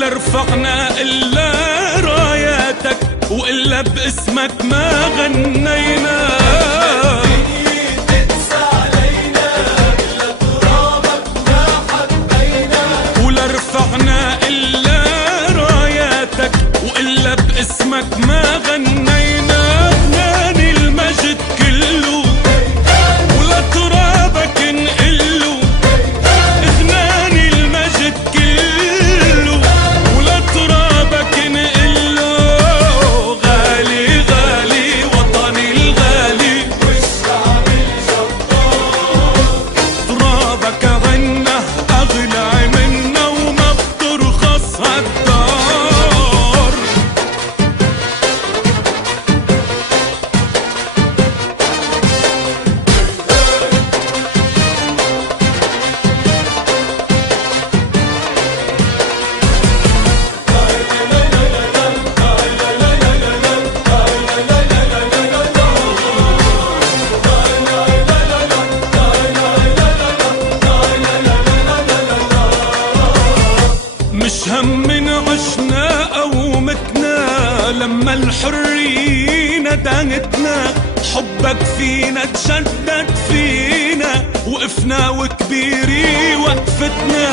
ولا رفعنا إلا راياتك وإلا باسمك ما غنينا. تنسى علينا إلا ترابك ما حبينا، ولا رفعنا إلا راياتك وإلا باسمك ما غنينا. غناني المجد كله ولا ترابك نقله، غناني المجد كله ولا ترابك نقله. غالي غالي وطني الغالي والشعب الجبار، ترابك عنا أغلى منا وما بترخص هالدار. مش همنا عشنا أو متنا لما الحرية ندانتنا، حبك فينا تجدد فينا، وقفنا وكبيري وقفتنا.